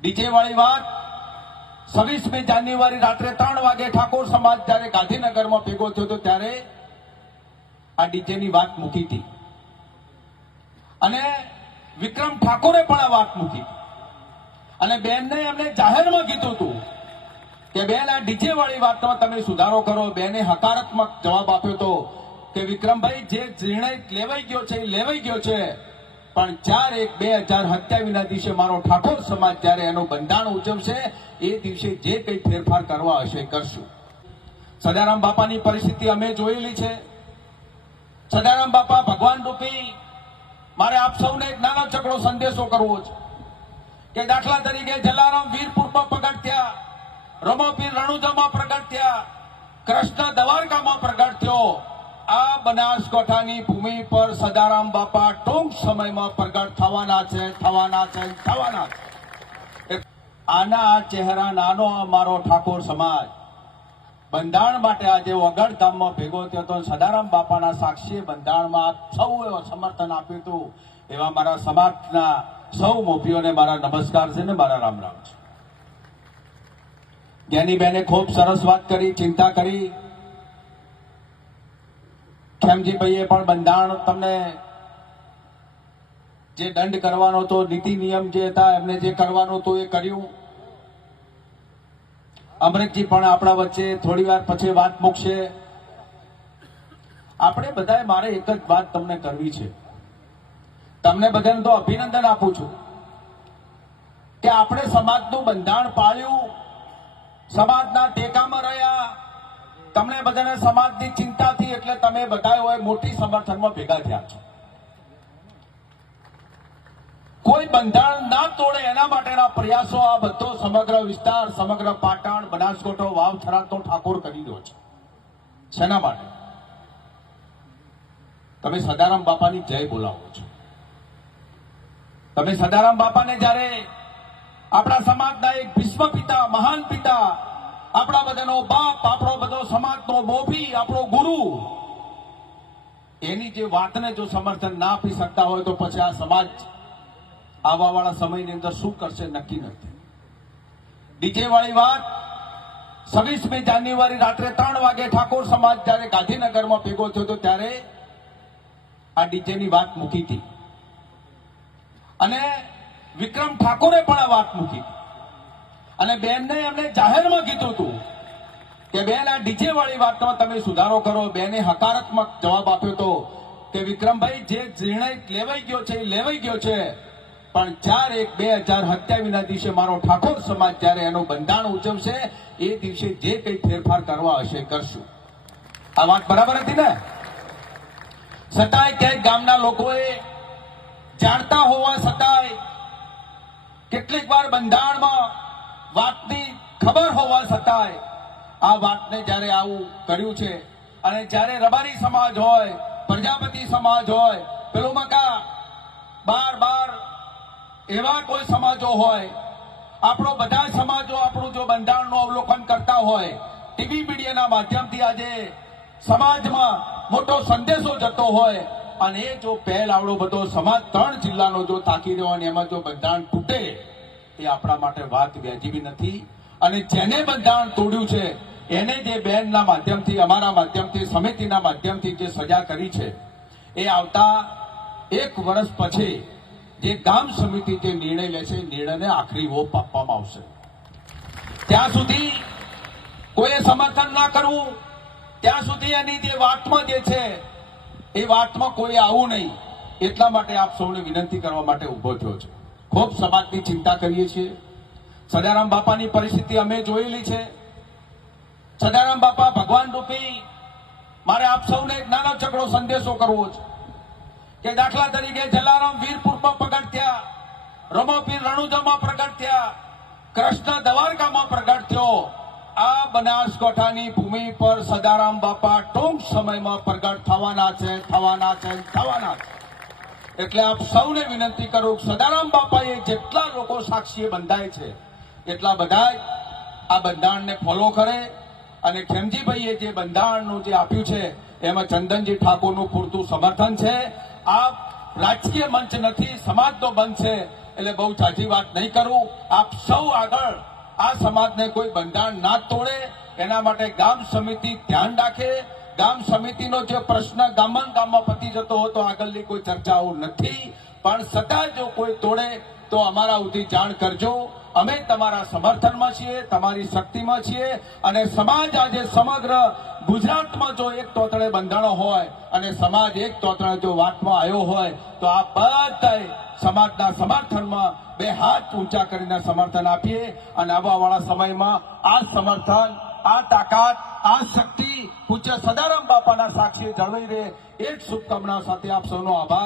DJ વાળી વાત. છવ્વીસમી જાન્યુઆરી રાત્રે ત્રણ વાગે ઠાકોર સમાજ જ્યારે ગાંધીનગરમાં ભેગો થયો હતો ત્યારે આ ડીજેની વાત મૂકી હતી. અને વિક્રમ ઠાકોરે પણ આ વાત મૂકી. અને બેનને એમને જાહેરમાં કીધું હતું કે, બેન, આ ડીજે વાળી વાતમાં તમે સુધારો કરો. બેને હકારાત્મક જવાબ આપ્યો હતો કે, વિક્રમભાઈ, જે નિર્ણય લેવાઈ ગયો છે, એ લેવાઈ ગયો છે. પણ ચાર એક બે હજાર સત્યાવીસના દિવસે મારો ઠાકોર સમાજ જ્યારે એનું બંધારણ ઉજવશે, એ દિવસે જે કંઈ ફેરફાર કરવા હશે કરશું. સદારામ બાપાની પરિસ્થિતિ અમે જોયેલી છે. સદારામ બાપા ભગવાન રૂપી, મારે આપ સૌને એક નાનો ચકડો સંદેશો કરવો છે કે દાખલા તરીકે જલારામ વીરપુરમાં પ્રગટ થયા રમોપીર રણુજામાં પ્રગટ થયા, કૃષ્ણ દ્વારકામાં પ્રગટ થયો આ બનાસકાંઠાની ભૂમિ પર સદારામ બાપા ટૂંક સમયમાં પ્રગટ થવાના છે થવાના છે થવાના છે. આના ચહેરા નાનો અમારો ઠાકોર સમાજ. બંધારણ માટે આજે વગડ ભેગો થયો હતો સદારામ બાપાના સાક્ષીએ બંધારણમાં આપ સૌએ સમર્થન આપ્યું હતું. એવા મારા સમાજના સૌ મોભીઓને મારા નમસ્કાર છે ને મારા રામ રામ છે. જ્ઞાનીબેને ખૂબ સરસ વાત કરી, ચિંતા કરી. ખેમજીભાઈએ પણ બંધારણ તમને જે દંડ કરવાનો હતો, નીતિ નિયમ જે હતા, એમને જે કરવાનું હતું એ કર્યું. અમરેકજી પણ આપણા વચ્ચે થોડી વાર પછી વાત મૂકશે. આપણે બધાએ મારે એક જ વાત તમને કરવી છે. તમને બધાને તો અભિનંદન આપું છું કે આપણે સમાજનું બંધારણ પાળ્યું, સમાજના ટેકામાં રહ્યા તમને બધાને સમાજની ચિંતાથી એટલે તમે બધા હોય મોટી સમર્થનમાં ભેગા થયા છો. કોઈ બંધારણ ના તોડે એના માટેના પ્રયાસો આ બધો સમગ્ર વિસ્તાર, સમગ્ર પાટણ બનાસકોટો વાવ થરાદનો ઠાકોર કરી રહ્યો છે. શેના માટે? તમે સદારામ બાપાની જય બોલાવો છો. તમે સદારામ બાપાને જ્યારે આપણા સમાજના એક ભીષ્મ પિતા, મહાન પિતા આપણા બધાનો બાપ, આપણો બધો સમાજનો મોભી, આપણો ગુરુ, એની જે વાતને જો સમર્થન ના આપી શકતા હોય તો પછી આ સમાજ આવવાવાળા સમયની અંદર શું કરશે નક્કી નથી. ડીજે વાળી વાત, છવ્વીસમી જાન્યુઆરી રાત્રે ત્રણ વાગે ઠાકોર સમાજ જ્યારે ગાંધીનગરમાં ભેગો થયો હતો ત્યારે આ ડીજેની વાત મૂકી હતી. અને વિક્રમ ઠાકોરે પણ આ વાત મૂકી. અને બેનને એમને જાહેરમાં કીધું હતું કે, બેન, આ ડીજે વાળી વાતમાં તમે સુધારો કરો. બેને હકારાત્મક જવાબ આપ્યો હતો કે, વિક્રમભાઈ, જે નિર્ણય લેવાઈ ગયો છે, એ લેવાઈ ગયો છે, પણ ચાર એક બે હજાર સત્યાવીસ ના દિવસે મારો ઠાકોર સમાજ જ્યારે એનું બંધારણ ઉજવશે, એ દિવસે જે કંઈ ફેરફાર કરવા હશે કરશું. આ વાત બરાબર હતી ને? છતાંય ક્યાંય ગામના લોકોએ જાણતા હોવા છતાંય કેટલીક વાર બંધારણમાં વાતની ખબર હોવા છતાંય આ વાતને જ્યારે આવું કર્યું છે અને જ્યારે રબારી સમાજ હોય, પ્રજાપતિ સમાજ હોય, પેલું મકા, બાર બાર એવા કોઈ સમાજો હોય, આપણો બધા સમાજો આપણું જો બંધારણનું અવલોકન કરતા હોય ટીવી મીડિયાના માધ્યમથી આજે સમાજમાં મોટો સંદેશો જતો હોય અને એ જો પહેલ આવડો બધો સમાજ ત્રણ જિલ્લાનો જો તાકી રહ્યો અને એમાં જો બંધારણ તૂટે એ આપણા માટે વાત વ્યાજબી નથી. અને જેને બંધારણ તોડ્યું છે, એને જે બેનના માધ્યમથી, અમારા માધ્યમથી, સમિતિના માધ્યમથી જે સજા કરી છે, એ આવતા એક વર્ષ પછી જે ગામ સમિતિ જે નિર્ણય લેશે છે નિર્ણયને આખરી ઓપ આપવામાં આવશે. ત્યાં સુધી કોઈએ સમર્થન ના કરવું, ત્યાં સુધી એની જે વાતમાં જે છે, એ વાતમાં કોઈ આવું નહીં. એટલા માટે આપ સૌને વિનંતી કરવા માટે ઊભો થયો છે. ખૂબ સમાજની ચિંતા કરીએ છીએ. સદારામ બાપાની પરિસ્થિતિ અમે જોયેલી છે. સદારામ બાપા ભગવાન રૂપી, મારે આપ સૌને એક નાનો ચકડો સંદેશો કરવો છે. કે દાખલા તરીકે જલારામ વીરપુરમાં પ્રગટ થયા, રમોપીર રણુજામાં પ્રગટ થયા, કૃષ્ણ દ્વારકામાં પ્રગટ થયો. આ બનાસકાંઠાની ભૂમિ પર સદારામ બાપા ટૂંક સમયમાં પ્રગટ થવાના છે થવાના છે થવાના છે. એટલે આપ સૌને વિનંતી કરું સદારામ બાપાએ જેટલા લોકો સાક્ષીએ બંધાય છે, એટલા બધા આ બંધારણને ફોલો કરે અને ખેમજીભાઈએ જે બંધારણનું જે આપ્યું છે, એમાં ચંદનજી ઠાકોરનું પૂરતું સમર્થન છે. આ રાજકીય મંચ નથી, સમાજનો બંધ છે, એટલે બહુ ઝાઝી વાત નહીં કરું. આપ સૌ આગળ આ સમાજને કોઈ બંધારણ ના તોડે, એના માટે ગામ સમિતિ ધ્યાન રાખે ગામ સમિતિનો જે પ્રશ્ન ગામમાં ગામમાં પતી જતો હોય તો આગળની કોઈ ચર્ચાઓ નથી. પણ છતાં જો કોઈ તોડે તો અમારા સુધી જાણ કરજો. અમે તમારા સમર્થનમાં છીએ, તમારી શક્તિમાં છીએ અને સમાજ આજે સમગ્ર ગુજરાતમાં જો એક તોતળે બંધાણો હોય અને સમાજ એક તોતળે જો વાતમાં આવ્યો હોય તો આ બધાય સમાજના સમર્થનમાં બે હાથ ઊંચા કરીને સમર્થન આપીએ અને આવવાવાળા સમયમાં આ સમર્થન આ તાકાત, આ શક્તિ પૂજ્ય સદારામ બાપાના સાક્ષી જળવાઈ રહે. એ જ શુભકામના સાથે આપ સૌનો આભાર.